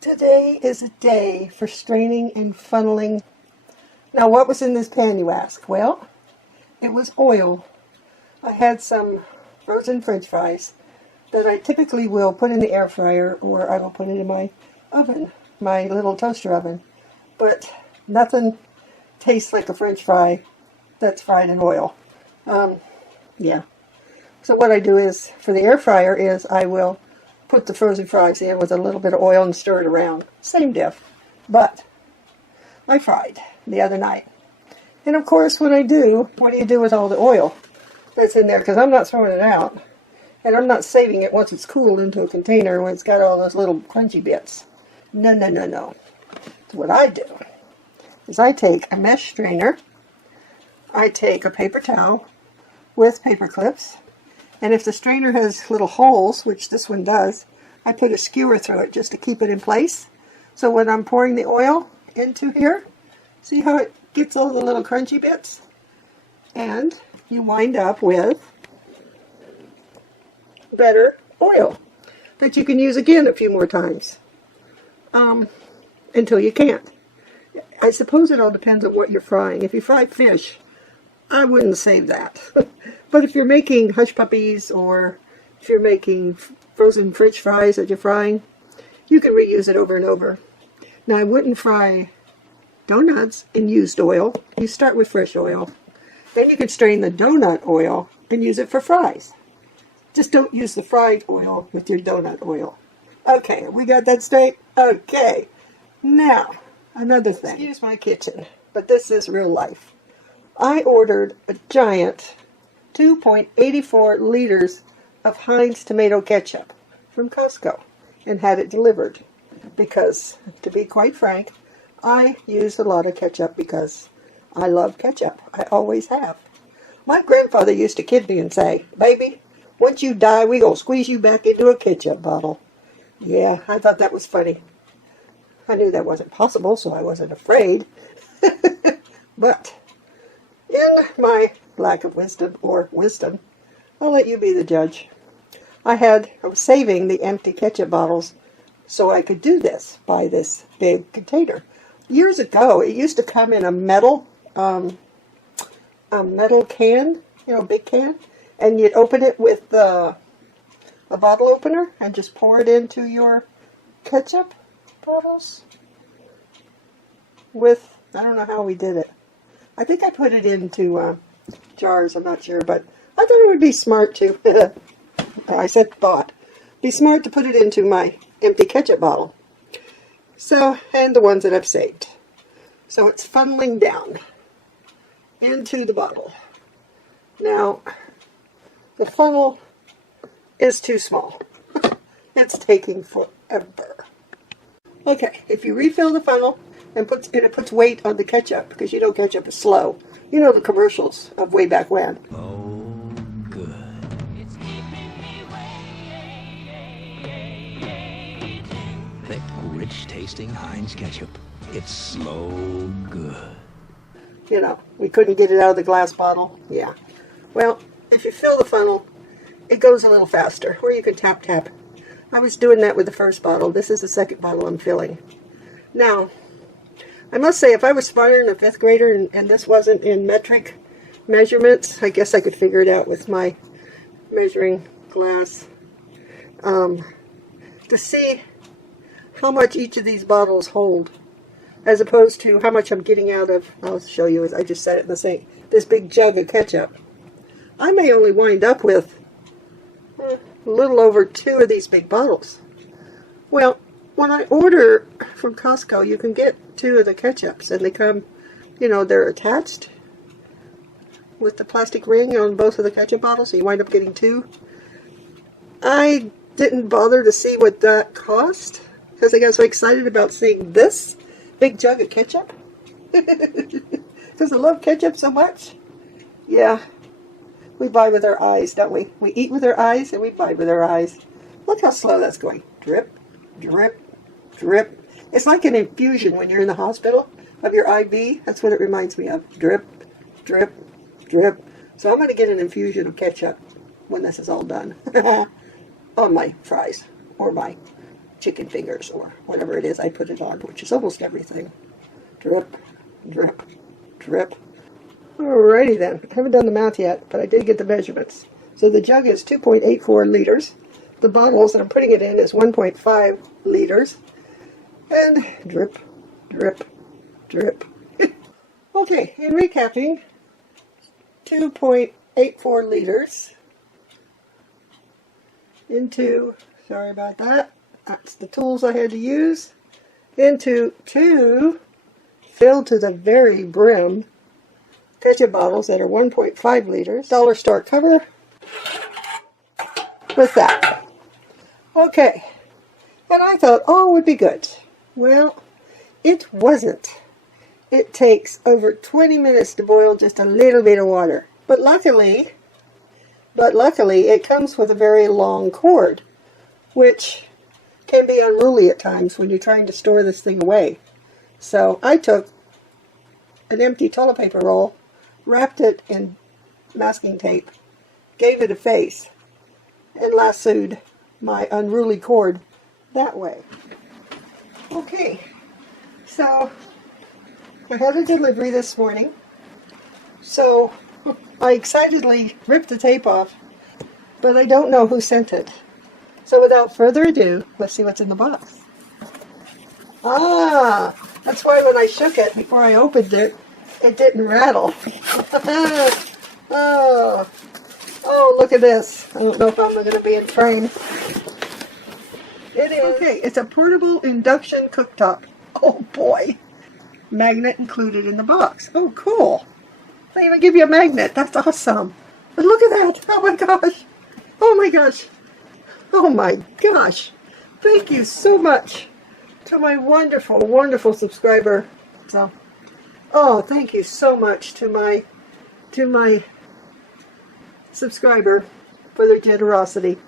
Today is a day for straining and funneling. Now, what was in this pan, you ask? Well, it was oil. I had some frozen French fries that I typically will put in the air fryer, or I will put it in my oven, my little toaster oven. But nothing tastes like a French fry that's fried in oil. Yeah. So what I do is, for the air fryer, is I will put the frozen fries in with a little bit of oil and stir it around. Same diff. But I fried the other night. And of course, when I do, what do you do with all the oil that's in there? Because I'm not throwing it out. And I'm not saving it once it's cooled into a container when it's got all those little crunchy bits. No, no, no, no. So what I do is I take a mesh strainer. I take a paper towel with paper clips. And if the strainer has little holes, which this one does, I put a skewer through it just to keep it in place. So when I'm pouring the oil into here, see how it gets all the little crunchy bits? And you wind up with better oil that you can use again a few more times until you can't. I suppose it all depends on what you're frying. If you fry fish, I wouldn't save that. But if you're making hush puppies, or if you're making frozen French fries that you're frying, you can reuse it over and over. Now, I wouldn't fry donuts in used oil. You start with fresh oil. Then you can strain the donut oil and use it for fries. Just don't use the fried oil with your donut oil. Okay, we got that straight? Okay. Now, another thing. Excuse my kitchen, but this is real life. I ordered a giant 2.84 liters of Heinz tomato ketchup from Costco and had it delivered because, to be quite frank, I use a lot of ketchup because I love ketchup. I always have. My grandfather used to kid me and say, "Baby, once you die, we gonna squeeze you back into a ketchup bottle." Yeah, I thought that was funny. I knew that wasn't possible, so I wasn't afraid. But in my lack of wisdom, or wisdom, I'll let you be the judge. I was saving the empty ketchup bottles so I could do this, buy this big container. Years ago, it used to come in a metal can, big can, and you'd open it with a bottle opener and just pour it into your ketchup bottles with, I don't know how we did it. I think I put it into jars, I'm not sure, but I thought it would be smart to, I said thought, be smart to put it into my empty ketchup bottle. So, and the ones that I've saved. So it's funneling down into the bottle. Now, the funnel is too small. It's taking forever. Okay, if you refill the funnel, and it puts weight on the ketchup, because you know ketchup is slow. You know the commercials of way back when. Oh, good. Thick, rich-tasting Heinz ketchup. It's slow good. We couldn't get it out of the glass bottle. Yeah. Well, if you fill the funnel, it goes a little faster, or you can tap, tap. I was doing that with the first bottle. This is the second bottle I'm filling. Now, I must say, if I was smarter than a fifth grader and this wasn't in metric measurements, I guess I could figure it out with my measuring glass. To see how much each of these bottles hold, as opposed to how much I'm getting out of, I'll show you as I just said it in the sink, this big jug of ketchup. I may only wind up with a little over 2 of these big bottles. Well, when I order from Costco, you can get 2 of the ketchups, and they come, they're attached with the plastic ring on both of the ketchup bottles, so you wind up getting 2. I didn't bother to see what that cost, because I got so excited about seeing this big jug of ketchup. Because I love ketchup so much. Yeah, we buy with our eyes, don't we? We eat with our eyes, and we buy with our eyes. Look how slow that's going. Drip, drip, drip. It's like an infusion when you're in the hospital of your IV. That's what it reminds me of. Drip, drip, drip. So I'm going to get an infusion of ketchup when this is all done on my fries or my chicken fingers or whatever it is I put it on, which is almost everything. Drip, drip, drip. Alrighty then. I haven't done the math yet, but I did get the measurements. So the jug is 2.84 liters. The bottles that I'm putting it in is 1.5 liters. And drip, drip, drip. Okay, in recapping, 2.84 liters into, sorry about that, that's the tools I had to use, into 2 filled to the very brim ketchup bottles that are 1.5 liters. Dollar store cover with that. Okay, and I thought, oh, it would be good. Well, it wasn't. It takes over 20 minutes to boil just a little bit of water. But luckily, it comes with a very long cord, which can be unruly at times when you're trying to store this thing away. So I took an empty toilet paper roll, wrapped it in masking tape, gave it a face, and lassoed my unruly cord that way. Okay, so I had a delivery this morning, so I excitedly ripped the tape off, but I don't know who sent it. So without further ado, let's see what's in the box. Ah, that's why when I shook it before I opened it, it didn't rattle. Oh, look at this. I don't know if I'm going to be in frame. It is. Okay, it's a portable induction cooktop. Oh boy. Magnet included in the box. Oh, cool. They even give you a magnet. That's awesome. But look at that. Oh my gosh. Oh my gosh. Oh my gosh. Thank you so much to my wonderful, wonderful subscriber. So, oh, thank you so much to my subscriber for their generosity.